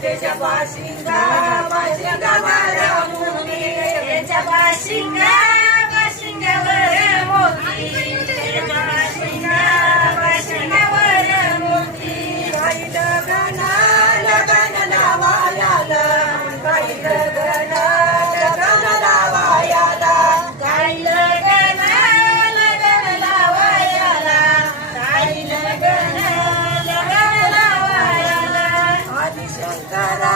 Deixa a baixinha, baixinha, baixinha, baixinha, baixinha, baixinha, my God.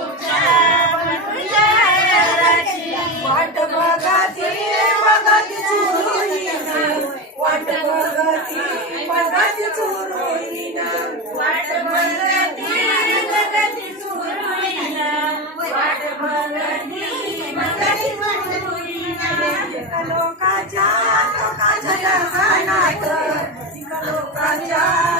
वाट बघती जगात चूर होईना वाट बघती जगात चूर होईना वाट बघती मगाची चूर होईना लोकाच्या लोकाच्या जगात लोकाच्या